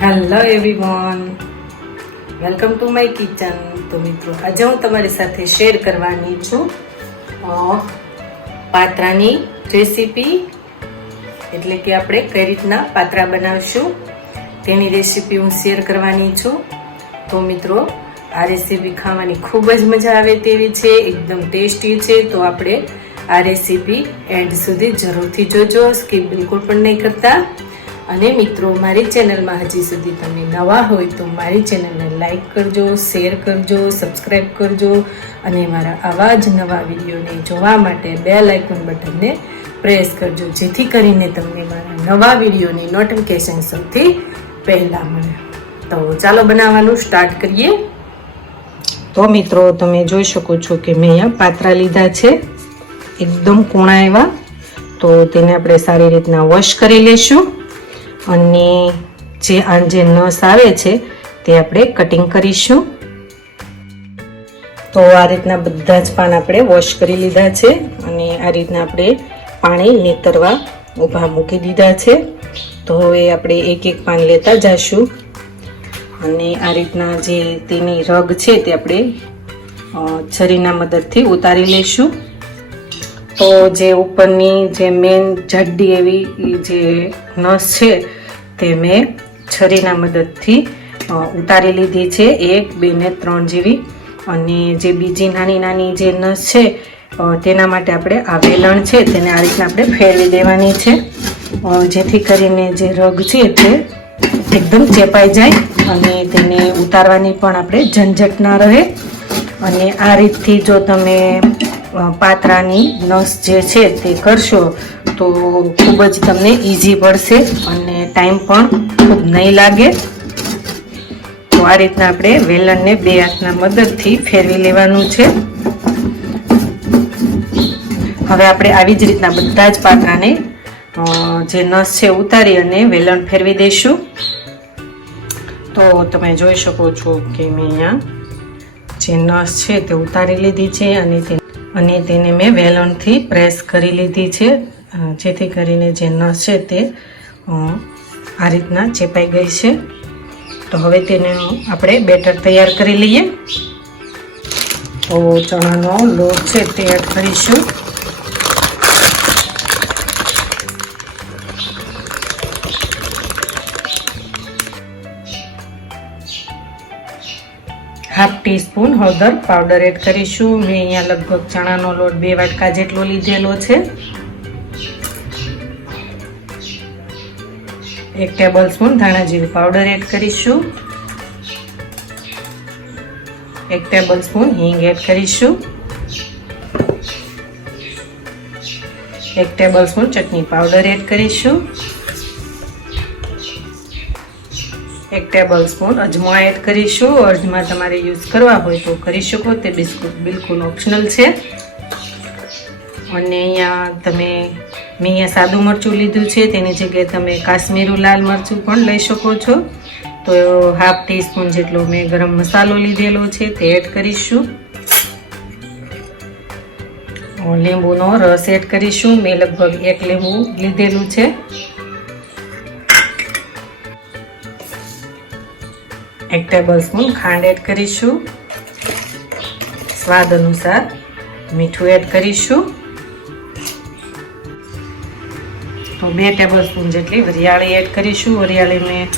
Hello everyone, welcome to my kitchen. તો મિત્રો, આજે હું તમારી સાથે શેર કરવાની છું પાત્રાની રેસીપી, એટલે કે આપણે કઈ રીતના પાત્રા બનાવશું તેની રેસીપી હું શેર કરવાની છું. તો મિત્રો, આ રેસીપી ખાવાની ખૂબ જ મજા આવે તેવી છે, એકદમ ટેસ્ટી છે. તો આપણે આ રેસીપી એન્ડ સુધી જરૂરથી જોજો, સ્કીપ બિલકુલ પણ નહીં કરતા. અને મિત્રો, મારી ચેનલમાં હજી સુધી તમે નવા હોય તો મારી ચેનલને લાઈક કરજો, શેર કરજો, સબસ્ક્રાઈબ કરજો અને મારા આવા જ નવા વિડીયોને જોવા માટે બેલ આઇકોન બટનને પ્રેસ કરજો, જેથી કરીને તમને મારા નવા વિડીયોની નોટિફિકેશન સૌથી પહેલાં મળે. તો ચાલો બનાવવાનું સ્ટાર્ટ કરીએ. તો મિત્રો, તમે જોઈ શકો છો કે મેં અહીંયા પાત્રા લીધા છે, એકદમ કૂણા એવા. તો તેને આપણે સારી રીતના વોશ કરી લઈશું અને જે નસ આવે છે તે આપણે કટિંગ કરીશું. તો આ રીતના બધા જ પાન આપણે વોશ કરી લીધા છે અને આ રીતના આપણે પાણી નીતરવા ઊભા મૂકી દીધા છે. તો હવે આપણે એક એક પાન લેતા જઈશું અને આ રીતના જે તેની રગ છે તે આપણે છરીના મદદથી ઉતારી લઈશું. તો જે ઉપરની જે મેન જાડી એવી જે નસ છે તે મેં છરીના મદદથી ઉતારી લીધી છે, 1, 2 ને 3 જેવી. અને જે બીજી નાની નાની જે નસ છે તેના માટે આપણે આ વેલણ છે તેને આ રીતના આપણે ફેરવી દેવાની છે, જેથી કરીને જે રગ છે તે એકદમ ચેપાઈ જાય અને તેને ઉતારવાની પણ આપણે ઝંઝટ ના રહે. અને આ રીતથી જો તમે પાત્રાની નસ જે છે તે કરશો તો ખૂબ જ તમને ઈઝી પડશે અને ટાઈમ પણ ખૂબ નહીં લાગે. તો આ રીતના આપણે વેલણને 2 હાથના મદદથી ફેરવી લેવાનું છે. હવે આપણે આવી જ રીતના બધા જ પાત્રાને જે નસ છે ઉતારી અને વેલણ ફેરવી દઈશું. તો તમે જોઈ શકો છો કે મેં અહીંયા જે નસ છે તે ઉતારી લીધી છે અને તેને મેં વેલણથી પ્રેસ કરી લીધી છે, જેથી કરીને જે નસ છે તે આ રીતના ચેપાઈ ગઈ છે. તો હવે તેને આપણે બેટર તૈયાર કરી લઈએ. તો ચણાનો લોટ છે તે એડ કરીશું. હાફ ટીસ્પૂન હળદર પાવડર એડ કરીશું. મેં અહીંયા લગભગ ચણાનો લોટ 2 વાટકા જેટલો લીધેલો છે. 1 ટેબલ સ્પૂન ધાણા જીરું પાવડર એડ કરીશું. 1 ટેબલ સ્પૂન હિંગ એડ કરીશું. 1 ટેબલ સ્પૂન ચટણી પાવડર એડ કરીશું. 1 ટેબલ સ્પૂન અજમા એડ કરીશું. અજમા તમારે યુઝ કરવા હોય તો કરી શકો, તે બિલકુલ ઓપ્શનલ છે. અને અહીંયા મેં અહીંયા સાદું મરચું લીધું છે, તેની જગ્યાએ તમે કાશ્મીરી લાલ મરચું પણ લઈ શકો છો. તો હાફ ટીસ્પૂન જેટલો મેં ગરમ મસાલો લીધેલો છે તે એડ કરીશું. લીંબુનો રસ એડ કરીશું. મેં લગભગ 1 લીંબુ લીધેલું છે. 1 ટેબલ સ્પૂન ખાંડ એડ કરીશું. સ્વાદ અનુસાર મીઠું એડ કરીશું. તો 2 ટેબલ સ્પૂન જેટલી વરિયાળી એડ કરીશું. વરિયાળી મેં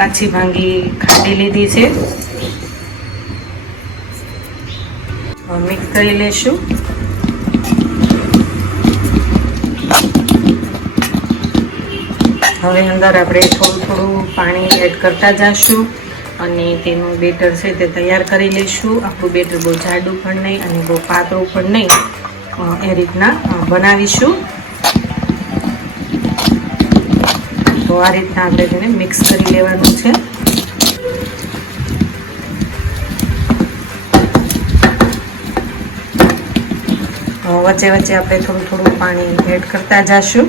કાચી ભાંગી ખાંડી લીધી છે. મિક્સ કરી લઈશું. હવે અંદર આપણે થોડું પાણી એડ કરતા જઈશું અને તેનું બેટર છે તે તૈયાર કરી લઈશું. આપણું બેટર બહુ જાડું પણ નહીં અને બહુ પાતળું પણ નહીં, એ રીતના બનાવીશું. તો આ રીતના આપણે તેને મિક્સ કરી લેવાનું છે. વચ્ચે વચ્ચે આપણે થોડું પાણી એડ કરતા જઈશું.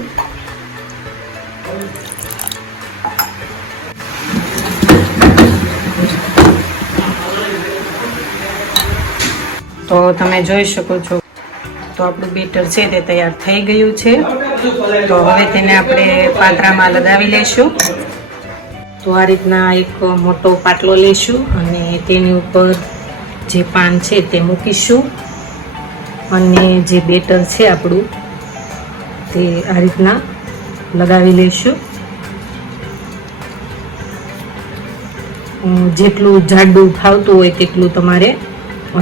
તો તમે જોઈ શકો છો તો આપણું બેટર છે તે તૈયાર થઈ ગયું છે. તો હવે તેને આપણે પાત્રામાં લગાવી લઈશું. તો આ રીતના એક મોટો પાટલો લઈશું અને તેની ઉપર જે પાન છે તે મૂકીશું અને જે બેટર છે આપણું તે આ રીતના લગાવી લઈશું. જેટલું જાડું ફાવતું હોય તેટલું તમારે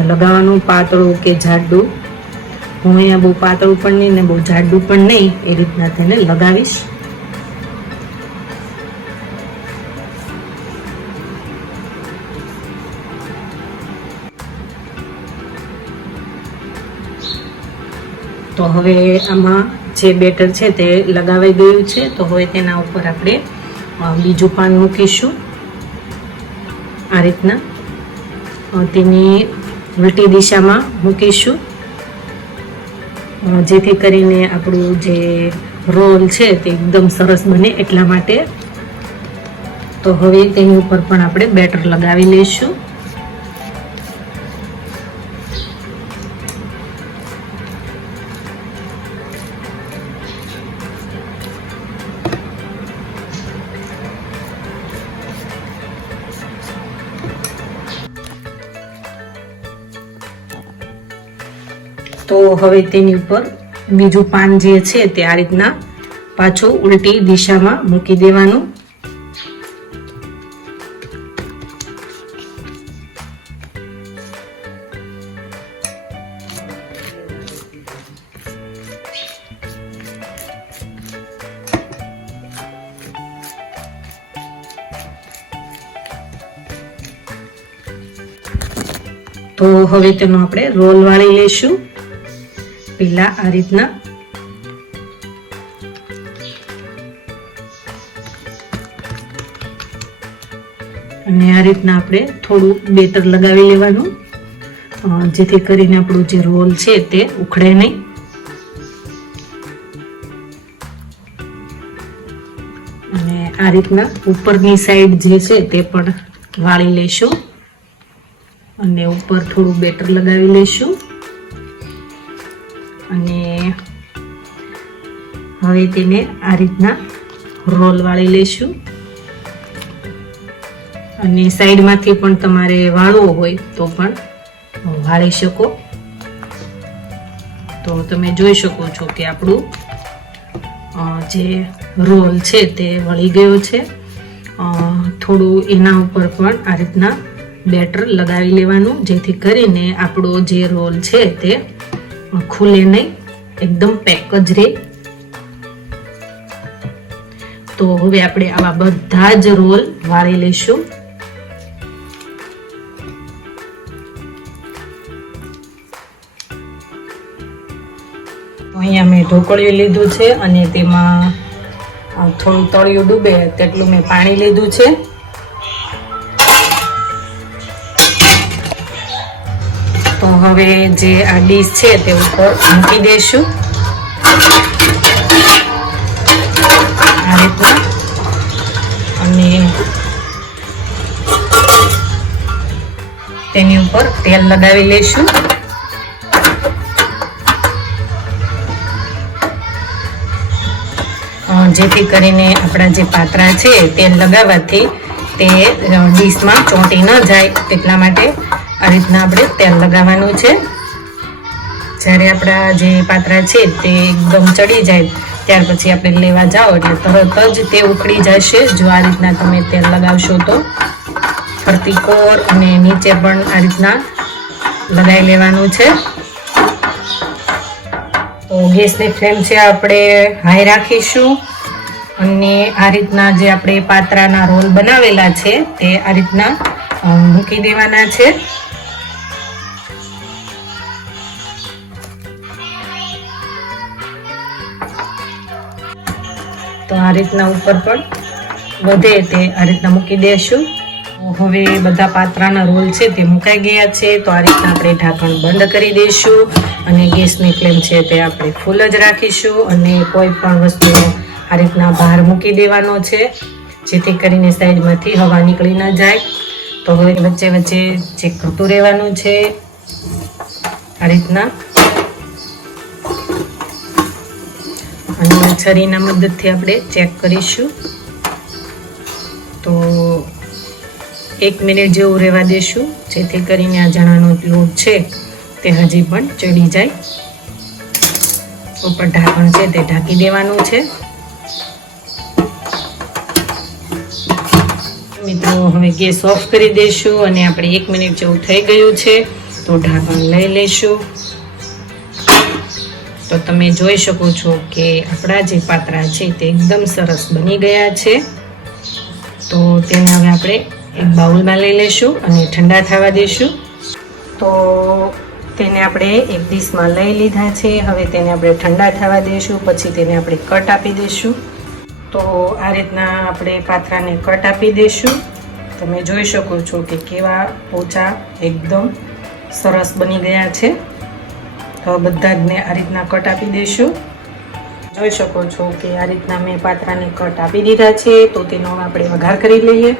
લગાવવાનું, પાતળું કે જાડું. હું અહીંયા બહુ પાતળું પણ નહીં ને બહુ જાડું પણ નહીં, એ રીતના તેને લગાવીશ. તો હવે આમાં જે બેટર છે તે લગાવાઈ ગયું છે. તો હવે તેના ઉપર આપણે બીજું પાન મૂકીશું. આ રીતના તેની ઉલટી દિશામાં મૂકીશું, જેથી કરીને આપણું જે રોલ છે તે એકદમ સરસ બને એટલા માટે. તો હવે તેની ઉપર પણ આપણે બેટર લગાવી લઈશું. તો હવે તેની ઉપર બીજું પાન જે છે તે આ રીતના પાછું ઉલટી દિશામાં મૂકી દેવાનું. તો હવે તેનો આપણે રોલ વાળી લઈશું. પેલા આ રીતના અને આ રીતના આપણે થોડું બેટર લગાવી લેવાનું, જેથી કરીને આપણું જે રોલ છે તે ઉખડે નહીં. અને આ રીતના ઉપરની સાઈડ જે છે તે પણ વાળી લઈશું અને ઉપર થોડું બેટર લગાવી લઈશું. અને હવે તેને આ રીતના રોલ વાળી લઈશું. અને સાઈડમાંથી પણ તમારે વાળવો હોય તો પણ વાળી શકો. તો તમે જોઈ શકો છો કે આપણું જે રોલ છે તે વળી ગયો છે. થોડું એના ઉપર પણ આ રીતના બેટર લગાવી લેવાનું, જેથી કરીને આપણો જે રોલ છે તે ખુલે નહીં, એકદમ પેક જ રહે. તો હવે આપણે આવા બધા જ રોલ વાળી લઈશું. અહીંયા મેં ઢોકળિયું લીધું છે અને તેમાં થોડું તળિયું ડૂબે તેટલું મેં પાણી લીધું છે. તો હવે જે આ ડીશ છે તે ઉપર મૂકી દઈશું આ રીતના. અને તેની ઉપર તેલ લગાવી લઈશું. જેથી કરીને આપણા જે પાત્રા છે તેલ લગાવવાથી તે ડીશમાં ચોંટી ન જાય, તેટલા માટે આ રીતના આપણે તેલ લગાવવાનું છે. જ્યારે આપણા જે પાત્રા છે તે એકદમ ચડી જાય ત્યાર પછી આપણે લેવા જાઓ એટલે તરત જ તે ઉકળી જશે. જો આ રીતના તમે તેલ લગાવશો તો ફરતી કોર અને નીચે પણ આ રીતના લગાવી લેવાનું છે. તો ગેસની ફ્લેમ છે આપણે હાઈ રાખીશું અને આ રીતના જે આપણે પાત્રાના રોલ બનાવેલા છે તે આ રીતના મૂકી દેવાના છે. તો આ રીતના ઉપર પણ વધે તે આ રીતના મૂકી દેશું. હવે બધા પાત્રાના રોલ છે તે મુકાઈ ગયા છે. તો આ રીતના આપણે ઢાંકણ બંધ કરી દઈશું અને ગેસની ફ્લેમ છે તે આપણે ફૂલ જ રાખીશું. અને કોઈ પણ વસ્તુનો આ રીતના બહાર મૂકી દેવાનો છે, જેથી કરીને સાઈડમાંથી હવા નીકળી ન જાય. તો હવે વચ્ચે વચ્ચે ચેક કરતું રહેવાનું છે આ રીતના. અને છરીના મદદથી આપણે ચેક કરીશું. તો 1 મિનિટ જેવું રહેવા દેશું, જેથી કરીને આ ચણાનો લોટ છે તે હજી પણ ચડી જાય. ઉપર ઢાંકણ છે તે ઢાંકી દેવાનું છે. મિત્રો હવે ગેસ ઓફ કરી દઈશું અને આપણે 1 મિનિટ જેવું થઈ ગયું છે, તો ઢાંકણ લઈ લઈશું. તો તમે જોઈ શકો છો કે આપણા જે પાતરા છે તે એકદમ સરસ બની ગયા છે. તો તેને હવે આપણે એક બાઉલમાં લઈ લઈશું અને ઠંડા થવા દઈશું. તો તેને આપણે એક ડીશમાં લઈ લીધા છે. હવે તેને આપણે ઠંડા થવા દઈશું, પછી તેને આપણે કટ આપી દઈશું. તો આ રીતના આપણે પાતરાને કટ આપી દઈશું. તમે જોઈ શકો છો કે કેવા પોચા એકદમ સરસ બની ગયા છે. તો બધા જને આ રીતના કટ આપી દઈશું. જોઈ શકો છો કે આ રીતના મેં પાતરાને કટ આપી દીધા છે. તો તેનો આપણે વઘાર કરી લઈએ.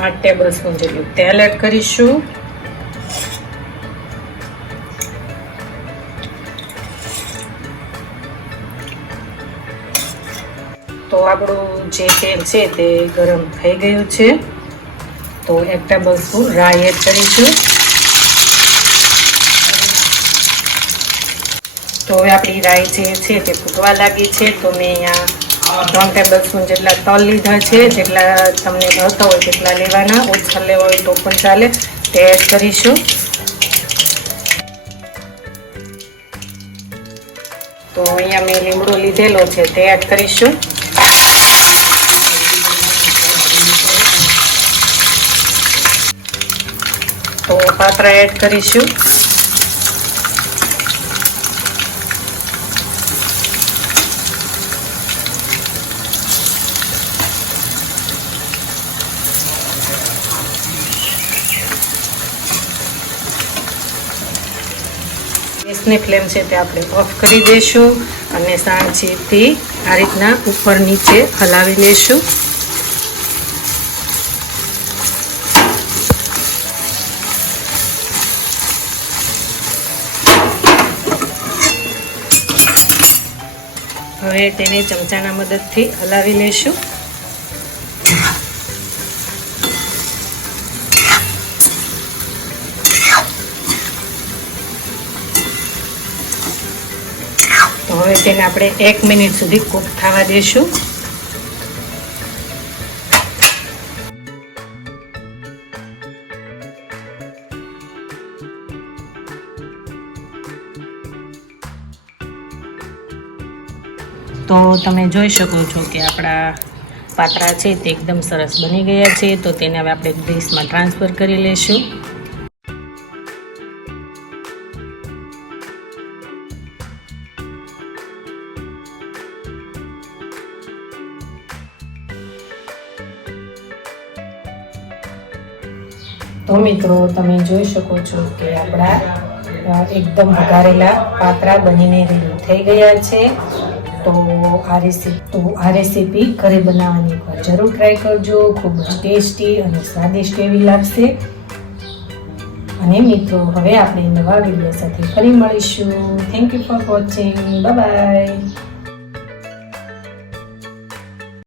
5 ટેબલસ્પૂન જેટલું તેલ એડ કરીશું. તો આપણું જે તેલ છે તે ગરમ થઈ ગયું છે. તો 1 ટેબલસ્પૂન રાઈ એડ કરીશું. તો હવે આપણી રાઈ જે છે તે ફૂટવા લાગી છે. તો મેં અહીંયા 3 ટેબલસ્પૂન જેટલા તલ લીધા છે. જેટલા તમને ભાવતા હોય તેટલા લેવાના, ઓછા લેવા હોય તો પણ ચાલે. તે એડ કરીશું. તો અહીંયા મેં લીમડો લીધેલો છે તે એડ કરીશું. તો પાતરા એડ કરીશું. ગેસની ફ્લેમ છે તે આપણે ઓફ કરી દઈશું અને શાંતિથી આ રીતના ઉપર નીચે હલાવી લઈશું. હવે તેને ચમચાના મદદથી હલાવી લઈશું. તો હવે તેને આપણે 1 મિનિટ સુધી કૂક થવા દઈશું. તો તમે જોઈ શકો છો કે આપણા પાતરા છે તે એકદમ સરસ બની ગયા છે. તો તેને હવે આપણે ડીશમાં ટ્રાન્સફર કરી લઈશું. તો મિત્રો તમે જોઈ શકો છો કે આપણા એકદમ વઘારેલા પાતરા બનીને રેડી થઈ ગયા છે. તો આ રેસીપી ઘરે બનાવવાની પર જરૂર ટ્રાય કરજો. ખૂબ જ ટેસ્ટી અને સ્વાદિષ્ટ એવી લાગશે. અને મિત્રો હવે આપણે નવા વિડીયો સાથે ફરી મળીશું. Thank you for watching. Bye bye.